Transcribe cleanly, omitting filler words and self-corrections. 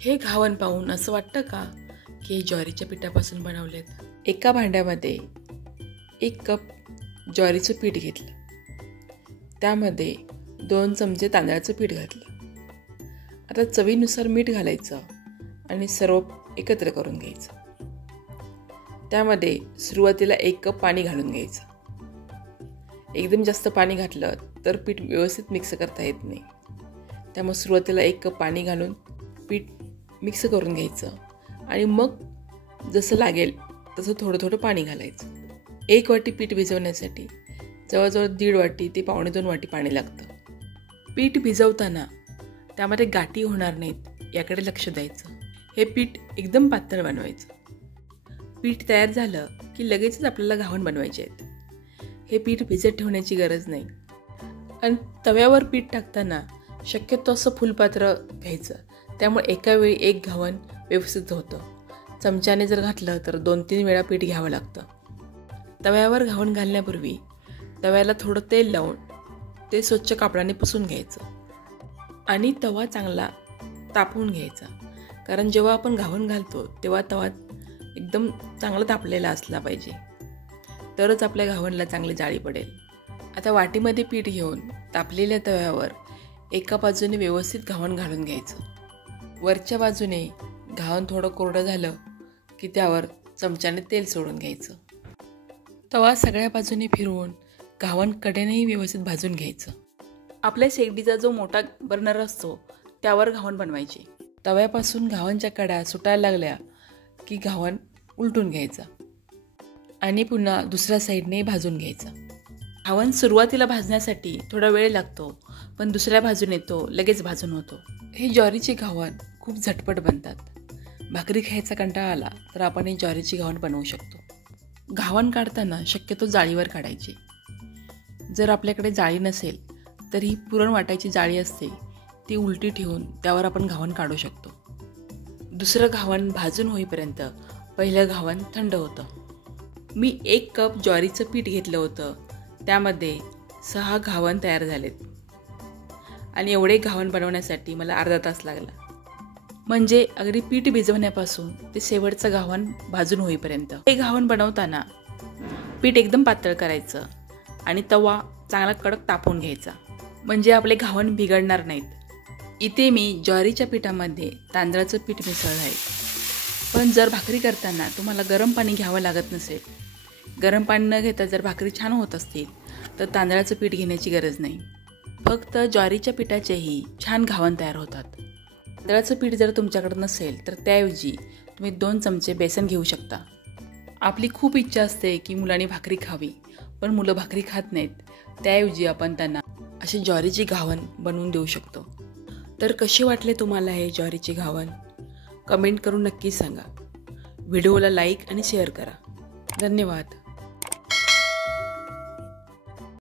हे घावन पाहून असं वाटतं का की हे ज्वारीच्या पिठापासून बनवलेत? एका भांड्यामध्ये 1 कप ज्वारीचं पीठ घेतलं, त्यामध्ये 2 चमचे तांदळाचं पीठ घातलं. आता चवीनुसार मीठ घालायचं आणि सर्व एकत्र करून घ्यायचं. त्यामध्ये सुरुवातीला 1 कप पाणी घालून घ्यायचं. एकदम जास्त पाणी घातलं तर पीठ व्यवस्थित मिक्स करता येत नाही. त्यामुळे सुरुवातीला 1 कप पाणी घालून पीठ मिक्स करून घ्यायचं आणि मग जसं लागेल तसं थोडं थोडं पाणी घालायचं. 1 वाटी पीठ भिजवण्यासाठी जवळजवळ 1.5 वाटी ते 1.25 वाटी पाणी लागतं. पीठ भिजवताना त्यामध्ये गाठी होणार नाहीत याकडे लक्ष द्यायचं. हे पीठ एकदम पातळ बनवायचं. पीठ तयार झालं की लगेचच आपल्याला घावन बनवायचे आहेत. हे पीठ भिजत ठेवण्याची गरज नाही. आणि तव्यावर पीठ टाकताना शक्यतो असं फुलपात्र घ्यायचं, त्यामुळे एका वेळी 1 घावन व्यवस्थित होतं. चमच्याने जर घातलं तर 2-3 वेळा पीठ घ्यावं लागतं. तव्यावर घावन घालण्यापूर्वी तव्याला थोडं तेल लावून ते स्वच्छ कापडाने पुसून घ्यायचं आणि तवा चांगला तापवून घ्यायचा. कारण जेव्हा आपण घावन घालतो तेव्हा तवा एकदम चांगला तापलेला असला पाहिजे, तरच आपल्या घावनला चांगली जाळी पडेल. आता वाटीमध्ये पीठ घेऊन तापलेल्या तव्यावर एका बाजूने व्यवस्थित घावन घालून घ्यायचं. वरच्या बाजूने घावन थोडं कोरडं झालं की त्यावर चमच्याने तेल सोडून घ्यायचं. तवा सगळ्या बाजूने फिरवून घावन कडेनेही व्यवस्थित भाजून घ्यायचं. आपल्या शेगडीचा जो मोठा बर्नर असतो त्यावर घावन बनवायचे. तव्यापासून घावनच्या कडा सुटायला लागल्या की घावन उलटून घ्यायचा आणि पुन्हा दुसऱ्या साईडने भाजून घ्यायचा. घावन सुरुवातीला भाजण्यासाठी थोडा वेळ लागतो, पण दुसऱ्या बाजूने तो लगेच भाजून होतो. हे ज्वारीचे घावन खूप झटपट बनतात. भाकरी खायचा कंटाळा आला तर आपण हे ज्वारीची घावन बनवू शकतो. घावन काढताना शक्यतो जाळीवर काढायचे. जर आपल्याकडे जाळी नसेल तर ही पुरण वाटायची जाळी असते, ती उलटी ठेवून त्यावर आपण घावन काढू शकतो. दुसरं घावन भाजून होईपर्यंत पहिलं घावन थंड होतं. मी 1 कप ज्वारीचं पीठ घेतलं होतं, त्यामध्ये 6 घावन तयार झालेत आणि एवढे घावन बनवण्यासाठी मला अर्धा तास लागला. म्हणजे अगदी पीठ भिजवण्यापासून ते शेवटचं घावन भाजून होईपर्यंत. हे घावन बनवताना पीठ एकदम पातळ करायचं आणि तवा चांगला कडक तापवून घ्यायचा, म्हणजे आपले घावन बिघडणार नाहीत. इथे मी ज्वारीच्या पिठामध्ये तांदळाचं पीठ मिसळलं आहे. पण जर भाकरी करताना तुम्हाला गरम पाणी घ्यावं लागत नसेल, गरम पाणी न घेता जर भाकरी छान होत असतील तर तांदळाचं पीठ घेण्याची गरज नाही. फक्त ज्वारीच्या पिठाचेही छान घावन तयार होतात. तांदळाचं पीठ जर तुमच्याकडे नसेल तर त्याऐवजी तुम्ही 2 चमचे बेसन घेऊ शकता. आपली खूप इच्छा असते की मुलांनी भाकरी खावी, पण मुलं भाकरी खात नाहीत. त्याऐवजी आपण त्यांना अशी ज्वारीची घावन बनवून देऊ शकतो. तर कसे वाटले तुम्हाला हे ज्वारीचे घावन? कमेंट करून नक्की सांगा. व्हिडिओला लाईक आणि शेअर करा. धन्यवाद.